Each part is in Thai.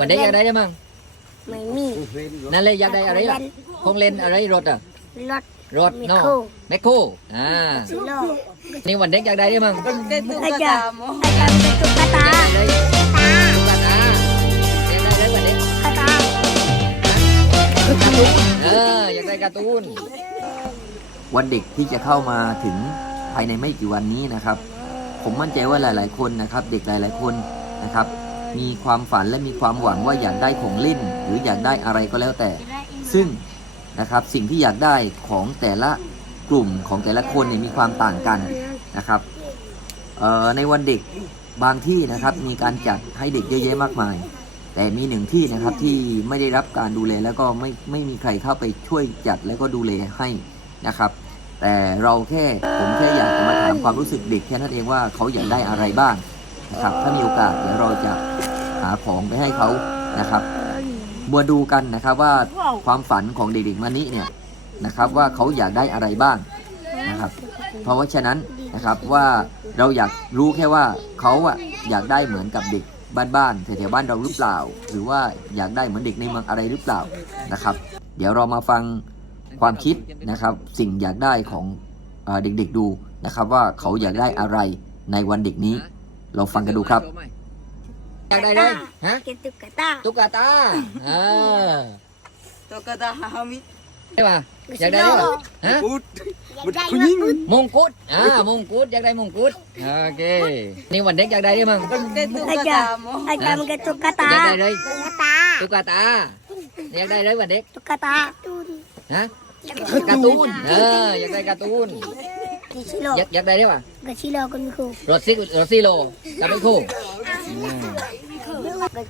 วันเด็กอยากได้ได้มั้งไม่มีนั่นเลยอยากได้อะไรล่ะของเล่นอะไรรถอะรถรถมีเนาะคู่แมคโครอ่าสิโลนี่วันเด็กอยากได้ได้มั้งอาจารย์อาจารย์เป็นตุ๊กตาเลยตุ๊กตาอยากได้เลยวันเด็กตุ๊กตาเอออยากได้การ์ตูนวันเด็กที่จะเข้ามาถึงภายในไม่กี่วันนี้นะครับ ผมมั่นใจว่าหลาย ๆ คนนะครับ เด็กหลาย ๆ คนนะครับ มีความฝันและมีความหวังว่าอยากได้ของเล่น หรืออยากได้อะไรก็แล้วแต่ ซึ่งนะครับสิ่งที่อยากได้ของแต่ละกลุ่มของแต่ละคนเนี่ยมีความต่างกันนะครับในวันเด็กบางที่นะครับมีการจัดให้เด็กเยอะแยะมากมาย แต่มีหนึ่งที่นะครับที่ไม่ได้รับการดูแลแล้วก็ไม่ไม่มีใครเข้าไปช่วยจัดแล้วก็ดูแลให้นะครับ แต่เราแค่ผมแค่อยากจะมาถามความรู้สึกเด็กแค่นั้นเองว่าเขาอยากได้อะไรบ้าง นะครับ ถ้ามีโอกาสเดี๋ยวเราจะหาของไปให้เขานะครับมาดูกันนะครับว่าความฝันของเด็กๆมานี้เนี่ยนะครับว่าเขาอยากได้อะไรบ้างนะครับ เพราะว่าฉะนั้นนะครับว่าเราอยากรู้แค่ว่าเขาอะอยากได้เหมือนกับเด็กบ้านๆแถวๆบ้านเราหรือเปล่า หรือว่าอยากได้เหมือนเด็กในเมืองอะไรหรือเปล่านะครับ เดี๋ยวเรามาฟังความคิดนะครับ สิ่งอยากได้ของเด็กๆดูนะครับ ว่าเขาอยากได้อะไรในวันเด็กนี้ เราฟังกันดูครับ อยากได้เลยฮะเป็นตุ๊กตาตุ๊กตาเออ Tokata Hahami. ใช่ป่ะอยากได้ด้วยป่ะฮะ Ut. อยากได้มากมงกุฎอ่ามงกุฎอยากได้มงกุฎโอเคนี่วันเด็กอยากได้ด้วยมั้งอาจารย์อาจารย์เป็นตุ๊กตาอยากได้เลยตุ๊กตาตุ๊กตาอยากได้เลยวันเด็กตุ๊กตาฮะการ์ตูนเอออยากได้การ์ตูน กิชิโลอยากอยากได้ด้วยป่ะกิชิโลก็มีคู่รถซิรถซิโลกับเป็นคู่อืม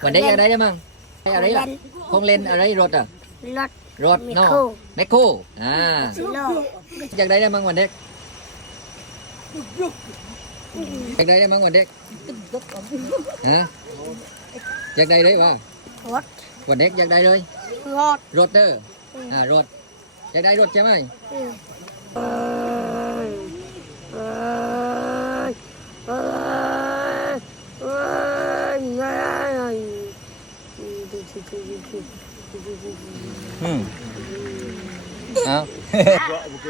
วันเด็กอยากได้ด้วยมั้งได้อะไรล่ะของเล่นอะไรรถอะรถรถมีเนาะคู่แมคโครอ่าสิโลอยากได้ได้มั้งวันเด็กอยากได้ได้มั้งวันเด็กฮะอยากได้เลยว่ะรถวันเด็กอยากได้เลยรถรถเด้ออ่ารถอยากได้รถใช่ไหม อืม เอา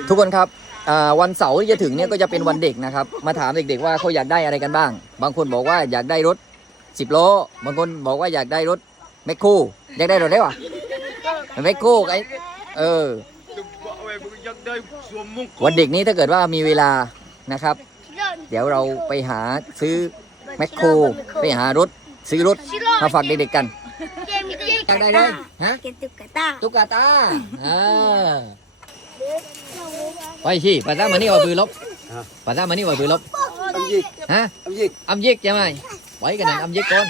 ทุกคนครับอ่าวันเสาร์ที่จะถึงเนี่ยก็จะเป็นวันเด็กนะครับ มาถามเด็กๆว่าเขาอยากได้อะไรกันบ้าง บางคนบอกว่าอยากได้รถสิบล้อบางคนบอกว่าอยากได้รถแมคโครอยากได้รถได้ปะแมคโครไอเออวันเด็กนี้ถ้าเกิดว่ามีเวลานะครับ เดี๋ยวเราไปหาซื้อแมคโครไปหารถซื้อรถมาฝากเด็กๆกัน อยากได้เลยฮะเป็นตุ๊กตาตุ๊กตาเออไปสิภาษามันนี่ว่าปืนลบภาษามันนี่ว่าปืนลบ Âm gì? ฮะ Âm gì? อำยิกใช่ไหมไว้กันนั่นอำยิกก่อน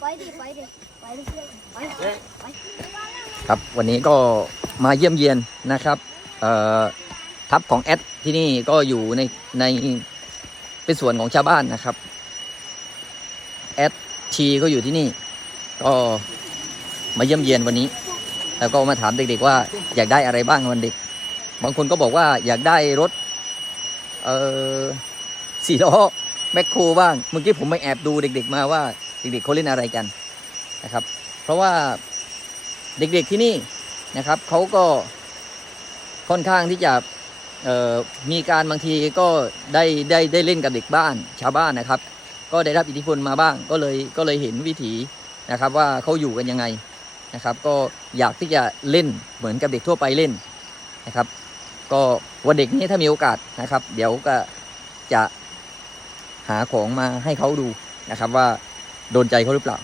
ไปดิไปดิไปดิไปดิครับวันนี้ก็มาเยี่ยมเยียนนะครับเอ่อทัพของแอดที่นี่ก็อยู่ในในเป็นส่วนของชาวบ้านนะครับแอดชีก็อยู่ที่นี่ ก็มาเยี่ยมเยียนวันนี้ แล้วก็มาถามเด็กๆว่าอยากได้อะไรบ้างวันเด็ก บางคนก็บอกว่าอยากได้รถเอ่อสี่ล้อแมคโครบ้าง เมื่อกี้ผมไปแอบดูเด็ก ๆ มาว่าเด็กๆเขาเล่นอะไรกันนะครับ เพราะว่าเด็กๆที่นี่นะครับเขาก็ค่อนข้างที่จะมีการบางทีก็ได้ได้ได้เล่นกับเด็กบ้านชาวบ้านนะครับ ก็ได้รับอิทธิพลมาบ้าง ก็เลยก็เลยเห็นวิถี นะครับว่าเขาอยู่กันยังไงนะครับ ก็อยากที่จะเล่นเหมือนกับเด็กทั่วไปเล่นนะครับ ก็วันเด็กนี้ถ้ามีโอกาสนะครับ เดี๋ยวก็จะหาของมาให้เขาดูนะครับว่าโดนใจเขาหรือเปล่า